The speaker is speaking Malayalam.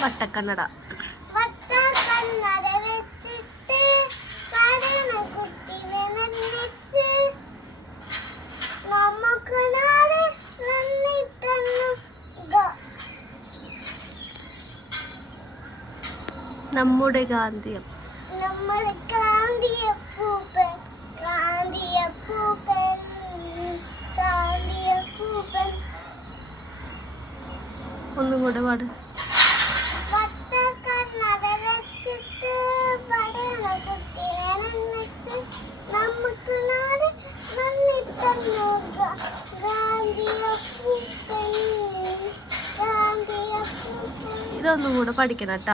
വട്ടക്കണ്ണട വെച്ചിട്ട് പഠന കുട്ടിനെ നന്നിട്ട് നമുക്ക് നാളെ നന്നിട്ടു നമ്മുടെ ഗാന്ധിയം നമ്മുടെ ഗാന്ധിയപ്പൂപ്പൻ ഗാന്ധിയപ്പൂപ്പൻ ഗാന്ധിയപ്പൂപ്പൻ. ഒന്നും കൂടെ പാട്. വട്ടക്കണ്ണട വെച്ചിട്ട് പഠന കുട്ടിനെ നന്നിട്ട് നമുക്ക് നാളെ നന്നിട്ടു ഗാന്ധിയപ്പൂപ്പൻ ഗാന്ധിയപ്പൂപ്പൻ. ഇതൊന്നും കൂടെ പഠിക്കണം കേട്ടോ.